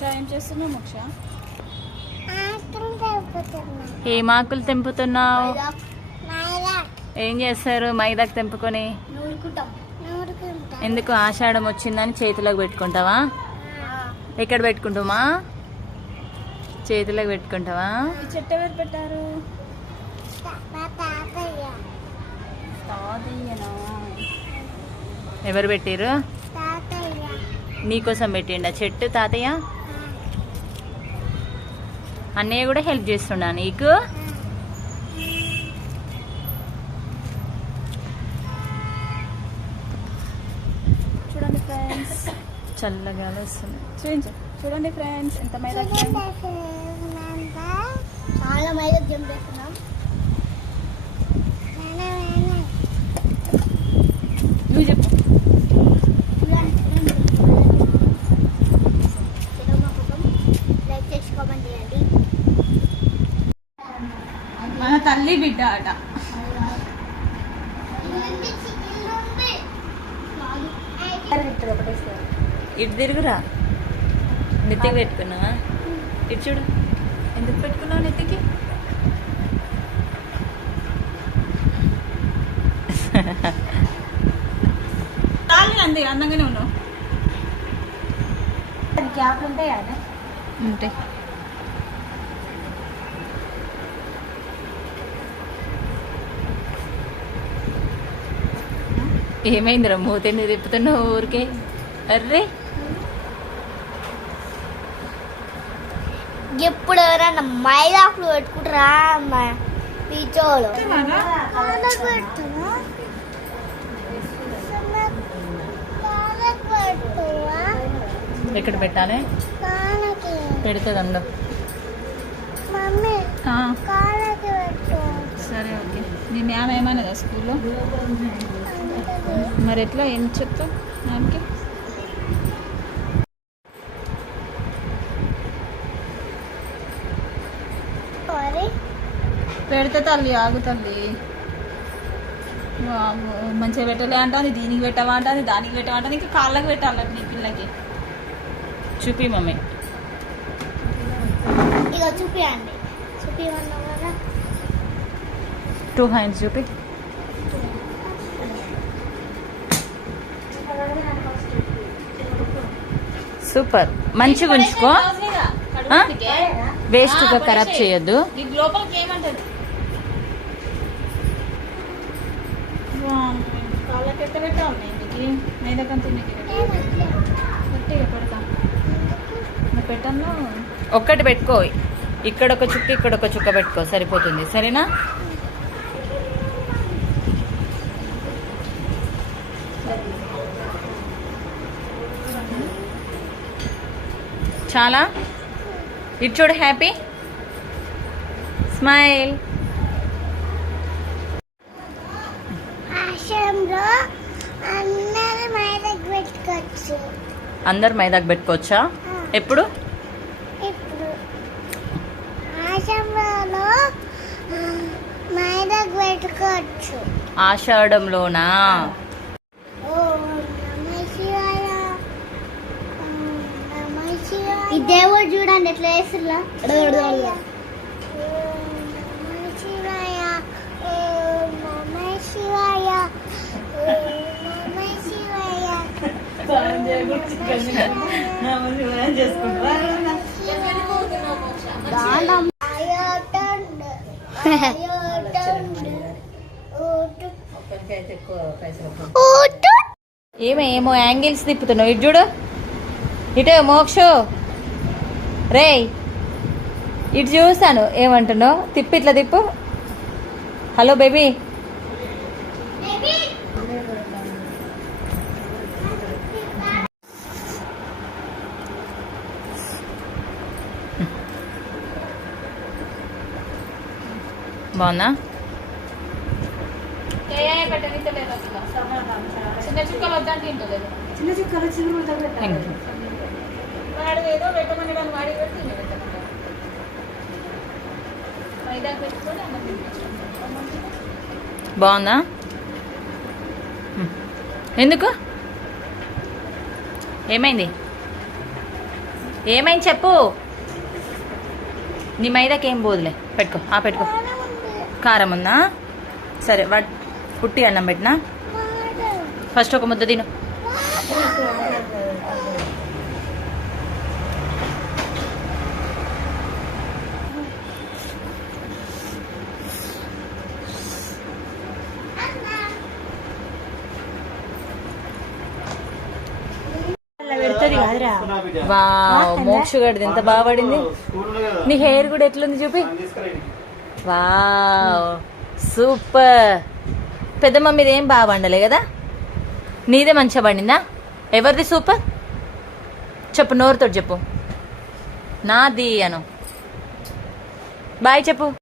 మోక్ష? ఏం చేస్తున్నావు మోక్ష? ఏమాకులు తెంపుతున్నావు. ఏం చేస్తారు మైదాకు తెంపుకొని? ఎందుకు ఆషాఢం వచ్చిందని చేతిలోకి పెట్టుకుంటావా? ఎక్కడ పెట్టుకుంటామా? చేతిలోకి పెట్టుకుంటావా? చెట్టు ఎవరు పెట్టారు? ఎవరు పెట్టిర్రు? నీకోసం పెట్టిండా? చెట్టు తాతయ్య? అన్నయ్య కూడా హెల్ప్ చేస్తున్నా నీకు? చూడండి ఫ్రెండ్స్. చల్లగా వస్తుంది చూపించు. చూడండి ఫ్రెండ్స్ ఎంత మైదా చాలా మైదా మన తల్లి బిడ్డ అట. ఇటు తిరుగురా. నెత్తికి పెట్టుకున్నావా? ఇటు చూడు. ఎందుకు పెట్టుకున్నావు నెత్తికి? తాళి అంది అందంగానే ఉన్నావు. ఉంటాయా. ఏమైందిరా? మూతెందుకు తిప్పుతున్నావు ఊరికే? అర్రే! ఎప్పుడు ఎవరైనా మైదాకులు పెట్టుకుంటారా అమ్మ? పీచోలు ఎక్కడ పెట్టాలి? పెడితే దండం మమ్మీ ఆ, కాళ్ళకి పెట్టు. సరే ఓకే. మీ మ్యామ్ ఏమన్నదా స్కూల్లో? మరి ఎట్లా ఏం చెప్తావు సారీ. పెడితే తల్లి ఆగు తల్లి. వామ్మో, మంచిగా పెట్టలే అంటుంది దీనికి పెట్టవా అంటుంది దానికి పెట్టవా అంటుంది ఇంకా కాళ్ళకి పెట్టాలి నీ పిల్లకి. చూపి మమ్మీ. చూపియండి. కదా. టూ హ్యాండ్స్ చూపి. సూపర్. మంచిగా ఉంచుకో ఆ? వేస్ట్గా ఖరాబ్ చేయొద్దు. ఒక్కటి పెట్టుకో. ఇక్కడ ఒక చుక్క ఇక్కడ ఒక చుక్క పెట్టుకో. సరిపోతుంది. సరేనా? చాలా. ఇటు చూడు హ్యాపీ. స్మైల్. అందరూ మైదాకు పెట్టుకోవచ్చు. అందరు మైదాకు పెట్టుకోవచ్చా? ఎప్పుడు? ఆషాఢంలోనా? దేవుడు చూడండి ఎట్లా వేస్తున్నా ఓం నమః శివాయ ఓం నమః శివాయ ఓం నమః శివాయ దానం అయోటండ్ అయోటండ్ ఓటు. ఓటు. ఏమో ఏమో యాంగిల్స్ తిప్పుతున్నావు. ఇటు చూడు. ఇటు మోక్షు. రే ఇటు చూస్తాను ఏమంటున్నావు? తిప్పు ఇట్లా తిప్పు. Hello baby. బాగుందా? చిన్న చుక్కలు వద్దంటే తింటలేదు చిన్న చుక్కలు చిన్న వాడు పెట్టుకొని అన్నం. బాగుందా. ఎందుకు? ఏమైంది? ఏమైంది చెప్పు. నీ మైదాకి ఏం పోదులే పెట్టుకో. ఆ పెట్టుకో. కారం ఉందా? సరే వాట్ పుట్టి అన్నం పెట్టినా? ఫస్ట్ ఒక ముద్ద తిను. వావ్ మోక్ష గడిది ఎంత బాగా పడింది నీ హెయిర్ కూడా ఎట్లుంది చూపి. Wow super. పెద్ద మమ్మీది ఏం బాగా వండలే కదా? నీదే మంచిగా పండిందా ఎవరిది సూపర్? చెప్పు నోరుతో చెప్పు. నాది అను. బాయ్ చెప్పు.